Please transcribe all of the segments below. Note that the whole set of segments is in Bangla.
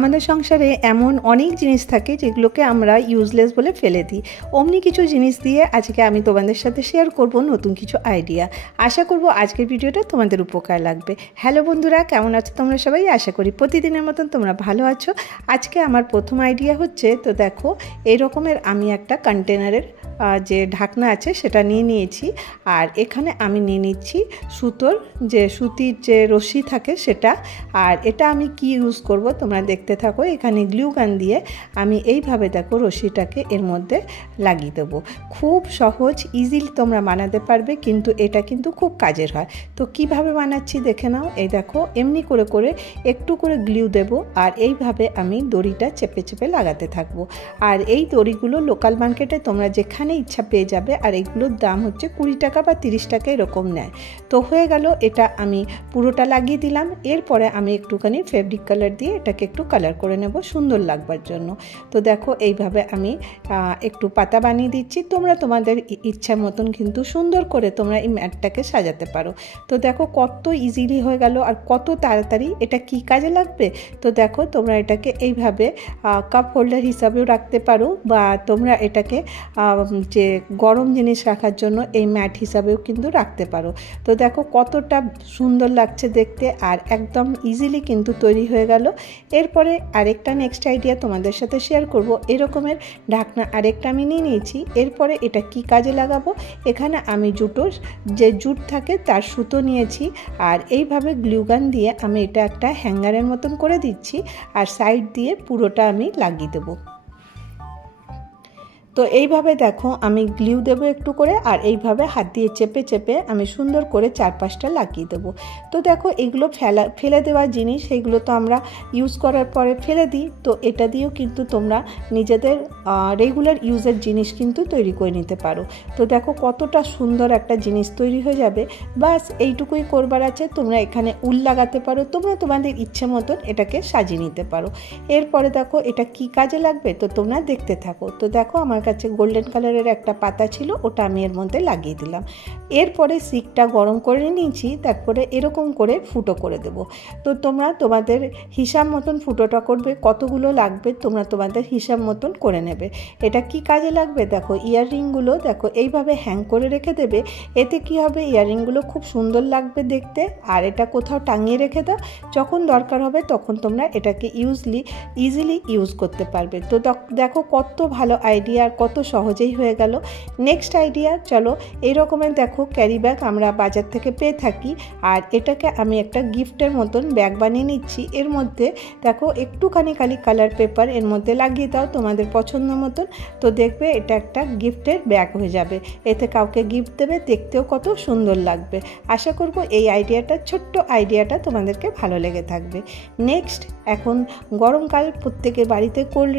আমাদের সংসারে এমন অনেক জিনিস থাকে যেগুলোকে আমরা ইউজলেস বলে ফেলে দিই। অমনি কিছু জিনিস দিয়ে আজকে আমি তোমাদের সাথে শেয়ার করব নতুন কিছু আইডিয়া। আশা করব আজকের ভিডিওটা তোমাদের উপকার লাগবে। হ্যালো বন্ধুরা, কেমন আছো তোমরা সবাই? আশা করি প্রতিদিনের মতন তোমরা ভালো আছো। আজকে আমার প্রথম আইডিয়া হচ্ছে, তো দেখো এই রকমের আমি একটা কন্টেনারের যে ঢাকনা আছে সেটা নিয়ে নিয়েছি। আর এখানে আমি নিয়ে নিচ্ছি সুতির যে রশি থাকে সেটা। আর এটা আমি কি ইউজ করব তোমরা দেখতে থাকো। এখানে গ্লু গান দিয়ে আমি এইভাবে দেখো রশিটাকে এর মধ্যে লাগিয়ে দেবো। খুব সহজ, ইজিলি তোমরা বানাতে পারবে, কিন্তু এটা কিন্তু খুব কাজের হয়। তো কিভাবে বানাচ্ছি দেখে নাও। এই দেখো এমনি করে করে একটু করে গ্লু দেব, আর এইভাবে আমি দড়িটা চেপে চেপে লাগাতে থাকবো। আর এই দড়িগুলো লোকাল মার্কেটে তোমরা যেখানে ইচ্ছা পেয়ে যাবে। আর এইগুলোর দাম হচ্ছে 20 টাকা বা 30 টাকা এরকম নেয়। তো হয়ে গেল, এটা আমি পুরোটা লাগিয়ে দিলাম। এরপরে আমি একটুখানি ফেব্রিক কালার দিয়ে এটাকে একটু কালার করে নেব সুন্দর লাগবার জন্য। তো দেখো এইভাবে আমি একটু পাতা বানিয়ে দিচ্ছি। তোমরা তোমাদের ইচ্ছা মতন কিন্তু সুন্দর করে তোমরা এই ম্যাটটাকে সাজাতে পারো। তো দেখো কত ইজিলি হয়ে গেল আর কত তাড়াতাড়ি। এটা কি কাজে লাগবে? তো দেখো তোমরা এটাকে এইভাবে কাপ হোল্ডার হিসাবেও রাখতে পারো, বা তোমরা এটাকে যে গরম জিনিস রাখার জন্য এই ম্যাট হিসাবেও কিন্তু রাখতে পারো। তো দেখো কতটা সুন্দর লাগছে দেখতে, আর একদম ইজিলি কিন্তু তৈরি হয়ে গেল। এরপরে আরেকটা নেক্সট আইডিয়া তোমাদের সাথে শেয়ার করব। এরকমের ঢাকনা আরেকটা আমি নিয়ে নিয়েছি। এরপরে এটা কি কাজে লাগাবো, এখানে আমি জুট থাকে তার সুতো নিয়েছি। আর এইভাবে গ্লুগান দিয়ে আমি এটা একটা হ্যাঙ্গারের মতন করে দিচ্ছি, আর সাইড দিয়ে পুরোটা আমি লাগিয়ে দেবো। তো এইভাবে দেখো আমি গ্লু দেবো একটু করে, আর এইভাবে হাত দিয়ে চেপে চেপে আমি সুন্দর করে চারপাশটা লাগিয়ে দেবো। তো দেখো এগুলো ফেলে দেওয়া জিনিস, এগুলো তো আমরা ইউজ করার পরে ফেলে দিই। তো এটা দিয়েও কিন্তু তোমরা নিজেদের রেগুলার ইউজের জিনিস কিন্তু তৈরি করে নিতে পারো। তো দেখো কতটা সুন্দর একটা জিনিস তৈরি হয়ে যাবে। বাস এইটুকুই করবার আছে। তোমরা এখানে উল লাগাতে পারো, তোমরা তোমাদের ইচ্ছে মতন এটাকে সাজিয়ে নিতে পারো। এরপরে দেখো এটা কি কাজে লাগবে, তো তোমরা দেখতে থাকো। তো দেখো আমার কাছে গোল্ডেন কালারের একটা পাতা ছিল, ওটা আমি এর মধ্যে লাগিয়ে দিলাম। এরপরে সিকটা গরম করে নিয়েছি, তারপরে এরকম করে ফুটো করে দেব। তো তোমরা তোমাদের হিসাব মতন ফুটোটা করবে, কতগুলো লাগবে তোমরা তোমাদের হিসাব মতন করে নেবে। এটা কি কাজে লাগবে দেখো, ইয়াররিংগুলো দেখো এইভাবে হ্যাং করে রেখে দেবে। এতে কি হবে, ইয়াররিংগুলো খুব সুন্দর লাগবে দেখতে। আর এটা কোথাও টাঙিয়ে রেখে দাও, যখন দরকার হবে তখন তোমরা এটাকে ইজিলি ইউজ করতে পারবে। তো দেখো কত ভালো আইডিয়া, আর কত সহজেই হয়ে গেল। নেক্সট আইডিয়া, চলো এই রকমের দেখো ক্যারি ব্যাগ আমরা বাজার থেকে পেয়ে থাকি। আর এটাকে আমি একটা গিফটের মতন ব্যাগ বানিয়ে নিচ্ছি। এর মধ্যে দেখো একটুখানি খালি কালার পেপার এর মধ্যে লাগিয়ে দাও তোমাদের পছন্দ মতন। তো দেখবে এটা একটা গিফটের ব্যাগ হয়ে যাবে। এতে কাউকে গিফট দেবে, দেখতেও কত সুন্দর লাগবে। আশা করব এই ছোট্ট আইডিয়াটা তোমাদেরকে ভালো লেগে থাকবে। নেক্সট, এখন গরমকাল, প্রত্যেকের বাড়িতে কোল্ড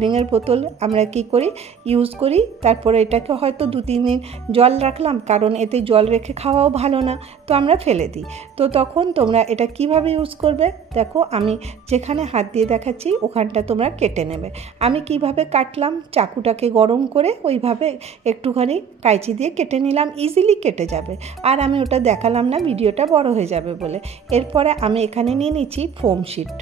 ড্রিঙ্কের বোতল আমরা কি করি, ইউজ করি। তারপরে এটাকে হয়তো 2-3 দিন জল রাখলাম, কারণ এতে জল রেখে খাওয়াও ভালো না, তো আমরা ফেলে দিই। তো তখন তোমরা এটা কিভাবে ইউজ করবে দেখো, আমি যেখানে হাত দিয়ে দেখাচ্ছি ওখানটা তোমরা কেটে নেবে। আমি কিভাবে কাটলাম, চাকুটাকে গরম করে ওইভাবে একটুখানি কাঁচি দিয়ে কেটে নিলাম, ইজিলি কেটে যাবে। আর আমি ওটা দেখালাম না, ভিডিওটা বড় হয়ে যাবে বলে। এরপরে আমি এখানে নিয়ে নিচ্ছি ফোম শিট।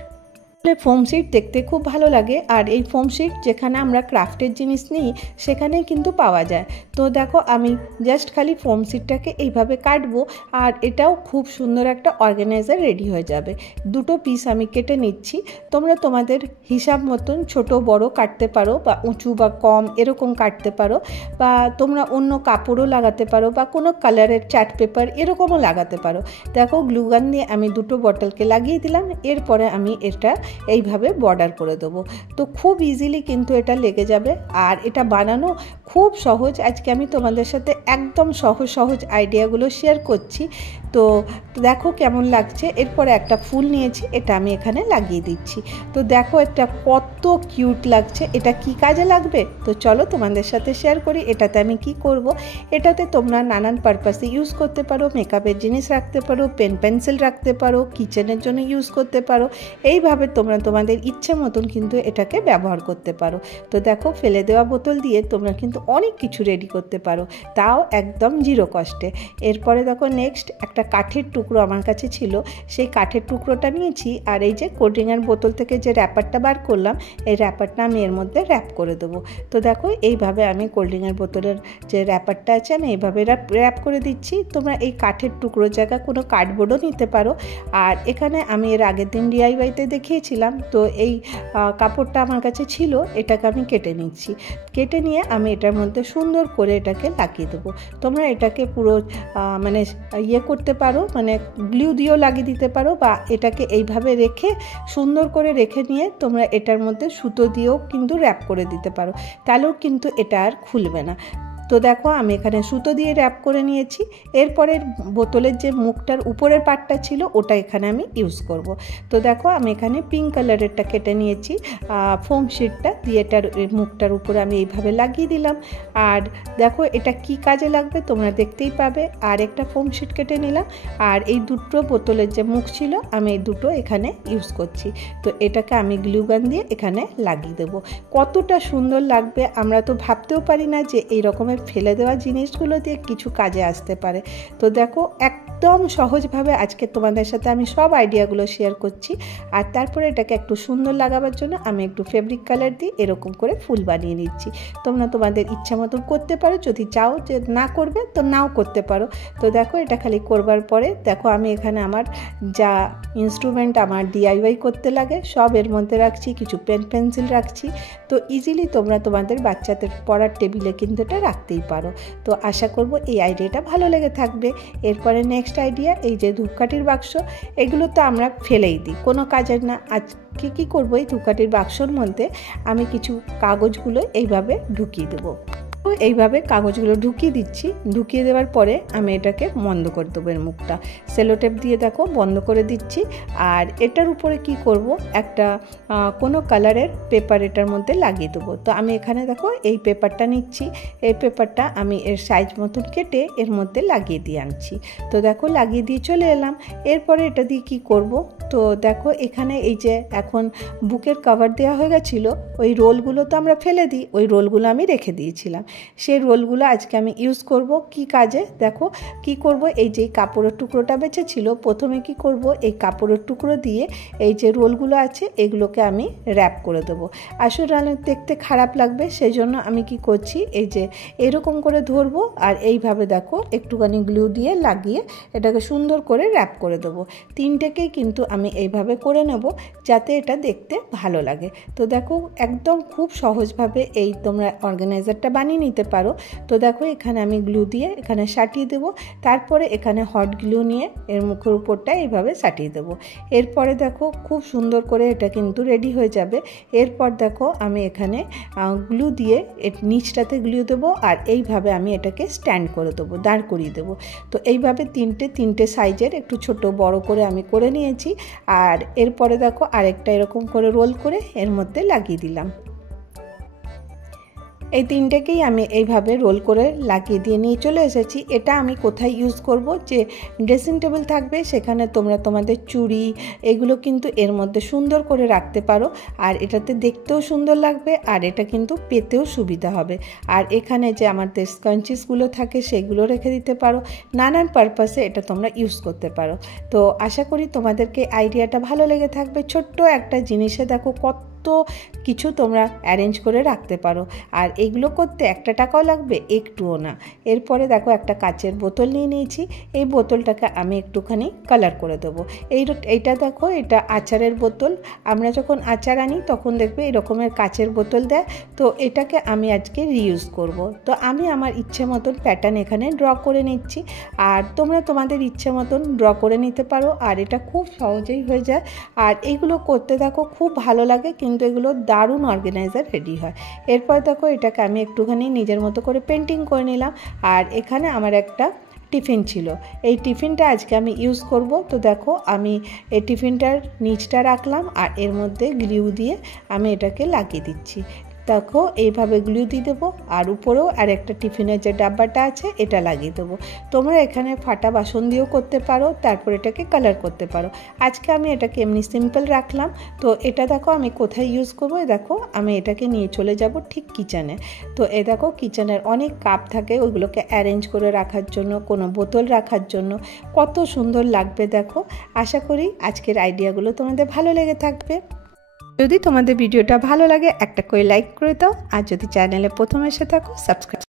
ফোম শিট দেখতে খুব ভালো লাগে, আর এই ফোম শিট যেখানে আমরা ক্রাফটের জিনিস নিই সেখানেই কিন্তু পাওয়া যায়। তো দেখো আমি জাস্ট খালি ফোম শিটটাকে এইভাবে কাটবো, আর এটাও খুব সুন্দর একটা অর্গানাইজার রেডি হয়ে যাবে। 2টো পিস আমি কেটে নিচ্ছি। তোমরা তোমাদের হিসাব মতন ছোট বড় কাটতে পারো, বা উঁচু বা কম এরকম কাটতে পারো, বা তোমরা অন্য কাপড়ও লাগাতে পারো, বা কোনো কালারের চার্ট পেপার এরকমও লাগাতে পারো। দেখো গ্লুগান দিয়ে আমি 2টো বটলকে লাগিয়ে দিলাম। এরপরে আমি এটা এইভাবে বর্ডার করে দেবো। তো খুব ইজিলি কিন্তু এটা লেগে যাবে, আর এটা বানানো খুব সহজ। আজকে আমি তোমাদের সাথে একদম সহজ আইডিয়াগুলো শেয়ার করছি। তো দেখো কেমন লাগছে। এরপরে একটা ফুল নিয়েছি, এটা আমি এখানে লাগিয়ে দিচ্ছি। তো দেখো এটা কত কিউট লাগছে। এটা কি কাজে লাগবে, তো চলো তোমাদের সাথে শেয়ার করি। এটাতে আমি কি করব, এটাতে তোমরা নানান পারপাসে ইউজ করতে পারো। মেকআপের জিনিস রাখতে পারো, পেন পেন্সিল রাখতে পারো, কিচেনের জন্য ইউজ করতে পারো। এইভাবে তোমরা তোমরা তোমাদের ইচ্ছে মতন কিন্তু এটাকে ব্যবহার করতে পারো। তো দেখো ফেলে দেওয়া বোতল দিয়ে তোমরা কিন্তু অনেক কিছু রেডি করতে পারো, তাও একদম জিরো কস্টে। এরপরে দেখো নেক্সট একটা কাঠের টুকরো আমার কাছে ছিল, সেই কাঠের টুকরোটা নিয়েছি আর এই যে কোল্ড ড্রিঙ্কের বোতল থেকে যে র্যাপারটা বার করলাম এই র্যাপারটা আমি এর মধ্যে র্যাপ করে দেবো। তো দেখো এইভাবে আমি কোল্ড ড্রিঙ্কের বোতলের যে র্যাপারটা আছে আমি এইভাবে র্যাপ করে দিচ্ছি। তোমরা এই কাঠের টুকরো জায়গা কোনো কার্ডবোর্ডও নিতে পারো। আর এখানে আমি এর আগের দিন DIYতে দেখিয়েছিলাম, তো এই কাপড়টা আমার কাছে ছিল, এটাকে আমি কেটে নিচ্ছি। কেটে নিয়ে আমি এটার মধ্যে সুন্দর করে এটাকে লাগিয়ে দেবো। তোমরা এটাকে পুরো মানে ইয়ে করতে পারো, মানে গ্লু দিয়েও লাগিয়ে দিতে পারো, বা এটাকে এইভাবে রেখে সুন্দর করে রেখে নিয়ে তোমরা এটার মধ্যে সুতো দিয়েও কিন্তু র্যাপ করে দিতে পারো, তাহলেও কিন্তু এটা আর খুলবে না। তো দেখো আমি এখানে সুতো দিয়ে র্যাপ করে নিয়েছি। এরপরে বোতলের যে মুখটার উপরের পার্টটা ছিল ওটা এখানে আমি ইউজ করব। তো দেখো আমি এখানে পিঙ্ক কালারেরটা কেটে নিয়েছি, ফোম শিটটা দিয়ে এটার মুখটার উপরে আমি এইভাবে লাগিয়ে দিলাম। আর দেখো এটা কি কাজে লাগবে তোমরা দেখতেই পাবে। আর একটা ফোম শিট কেটে নিলাম, আর এই দুটো বোতলের যে মুখ ছিল আমি এই দুটো এখানে ইউজ করছি। তো এটাকে আমি গ্লু গান দিয়ে এখানে লাগিয়ে দেবো। কতটা সুন্দর লাগবে, আমরা তো ভাবতেও পারি না যে এই রকমের ফেলে দেওয়া জিনিসগুলো দিয়ে কিছু কাজে আসতে পারে। তো দেখো একদম সহজভাবে আজকে তোমাদের সাথে আমি সব আইডিয়াগুলো শেয়ার করছি। আর তারপরে এটাকে একটু সুন্দর লাগাবার জন্য আমি একটু ফেব্রিক কালার দিয়ে এরকম করে ফুল বানিয়ে নিচ্ছি। তোমরা তোমাদের ইচ্ছা মতন করতে পারো, যদি চাও যে না করবে তো নাও করতে পারো। তো দেখো এটা খালি করবার পরে দেখো আমি এখানে আমার যা ইনস্ট্রুমেন্ট আমার DIY করতে লাগে সব এর মধ্যে রাখছি, কিছু পেন পেন্সিল রাখছি। তো ইজিলি তোমরা তোমাদের বাচ্চাদের পড়ার টেবিলে কিন্তু এটা রাখতেই পারো। তো আশা করব এই আইডিয়াটা ভালো লেগে থাকবে। এরপরে নেক্সট আইডিয়া, এই যে ধূপকাঠির বাক্স, এগুলো তো আমরা ফেলেই দিই, কোনো কাজের না। আজকে কী করবো, এই ধূপকাঠির বাক্সর মধ্যে আমি কিছু কাগজগুলো এইভাবে ঢুকিয়ে দেবো। এইভাবে কাগজগুলো ঢুকিয়ে দিচ্ছি। ঢুকিয়ে দেওয়ার পরে আমি এটাকে বন্ধ করে দেবো, এর মুখটা সেলোটেপ দিয়ে দেখো বন্ধ করে দিচ্ছি। আর এটার উপরে কি করব, একটা কোনো কালারের পেপার এটার মধ্যে লাগিয়ে দেবো। তো আমি এখানে দেখো এই পেপারটা নিচ্ছি, এই পেপারটা আমি এর সাইজ মতন কেটে এর মধ্যে লাগিয়ে দিয়ে আনছি। তো দেখো লাগিয়ে দিয়ে চলে এলাম। এরপরে এটা দিয়ে কি করব, তো দেখো এখানে এই যে এখন বুকের কভার দেওয়া হয়ে গেছিলো, ওই রোলগুলো তো আমরা ফেলে দিই, ওই রোলগুলো আমি রেখে দিয়েছিলাম। সেই রোলগুলো আজকে আমি ইউজ করব কি কাজে, দেখো কি করব, এই যে কাপড়ের টুকরোটা বেঁচে ছিল, প্রথমে কি করব এই কাপড়ের টুকরো দিয়ে এই যে রোলগুলো আছে এগুলোকে আমি র্যাপ করে দেবো। আসলে দেখতে খারাপ লাগবে, সেই জন্য আমি কি করছি, এই যে এরকম করে ধরবো আর এইভাবে দেখো একটুখানি গ্লু দিয়ে লাগিয়ে এটাকে সুন্দর করে র্যাপ করে দেবো। তিনটেকেই কিন্তু আমি এইভাবে করে নেব যাতে এটা দেখতে ভালো লাগে। তো দেখো একদম খুব সহজভাবে এই তোমরা অর্গানাইজারটা বানিয়ে নিতে পারো। তো দেখো এখানে আমি গ্লু দিয়ে এখানে সাটিয়ে দেবো, তারপরে এখানে হট গ্লু নিয়ে এর মুখের উপরটা এইভাবে সাটিয়ে দেবো। এরপরে দেখো খুব সুন্দর করে এটা কিন্তু রেডি হয়ে যাবে। এরপর দেখো আমি এখানে গ্লু দিয়ে এর নিচটাতে গ্লু দেবো আর এইভাবে আমি এটাকে স্ট্যান্ড করে দেবো, দাঁড় করিয়ে দেবো। তো এইভাবে তিনটে সাইজের একটু ছোট বড় করে আমি করে নিয়েছি। আর এরপরে দেখো আরেকটা এরকম করে রোল করে এর মধ্যে লাগিয়ে দিলাম। এই তিনটেকেই আমি এইভাবে রোল করে লাগিয়ে দিয়ে নিয়ে চলে এসেছি। এটা আমি কোথায় ইউজ করব, যে ড্রেসিং টেবিল থাকবে সেখানে তোমরা তোমাদের চুড়ি এগুলো কিন্তু এর মধ্যে সুন্দর করে রাখতে পারো। আর এটাতে দেখতেও সুন্দর লাগবে আর এটা কিন্তু পেতেও সুবিধা হবে। আর এখানে যে আমাদের স্কাঞ্চিসগুলো থাকে সেগুলো রেখে দিতে পারো, নানান পারপাসে এটা তোমরা ইউজ করতে পারো। তো আশা করি তোমাদেরকে আইডিয়াটা ভালো লেগে থাকবে। ছোট্ট একটা জিনিসে দেখো কত কিছু তোমরা অ্যারেঞ্জ করে রাখতে পারো। আর এগুলো করতে একটা টাকাও লাগবে একটুও না। এরপরে দেখো একটা কাচের বোতল নিয়ে নিয়েছি, এই বোতলটাকে আমি একটুখানি কালার করে দেবো। এইটা দেখো এটা আচারের বোতল, আমরা যখন আচার আনি তখন দেখবে এই রকমের কাচের বোতল দেয়। তো এটাকে আমি আজকে রিইউজ করব। তো আমি আমার ইচ্ছে মতন প্যাটার্ন এখানে ড্র করে নিচ্ছি, আর তোমরা তোমাদের ইচ্ছে মতন ড্র করে নিতে পারো। আর এটা খুব সহজেই হয়ে যায়। আর এইগুলো করতে দেখো খুব ভালো লাগে, কিন্তু এগুলো দারুণ অর্গানাইজার রেডি হয়। এরপর দেখো এটাকে আমি একটুখানি নিজের মতো করে পেন্টিং করে নিলাম। আর এখানে আমার একটা টিফিন ছিল, এই টিফিনটা আজকে আমি ইউজ করব। তো দেখো আমি এই টিফিনটার নিচটা রাখলাম আর এর মধ্যে গ্লু দিয়ে আমি এটাকে লাগিয়ে দিচ্ছি। দেখো এইভাবে গ্লু দিয়ে দেবো আর উপরেও আর একটা টিফিনের যে ডাব্বাটা আছে এটা লাগিয়ে দেবো। তোমরা এখানে ফাটা বাসন দিয়েও করতে পারো, তারপর এটাকে কালার করতে পারো। আজকে আমি এটাকে এমনি সিম্পল রাখলাম। তো এটা দেখো আমি কোথায় ইউজ করবো, দেখো আমি এটাকে নিয়ে চলে যাব ঠিক কিচেনে। তো এ দেখো কিচেনের অনেক কাপ থাকে, ওইগুলোকে অ্যারেঞ্জ করে রাখার জন্য, কোনো বোতল রাখার জন্য কত সুন্দর লাগবে দেখো। আশা করি আজকের আইডিয়াগুলো তোমাদের ভালো লেগে থাকবে। যদি তোমাদের ভিডিওটা ভালো লাগে একটা করে লাইক করে দাও, আর যদি চ্যানেলে প্রথম এসে থাকো সাবস্ক্রাইব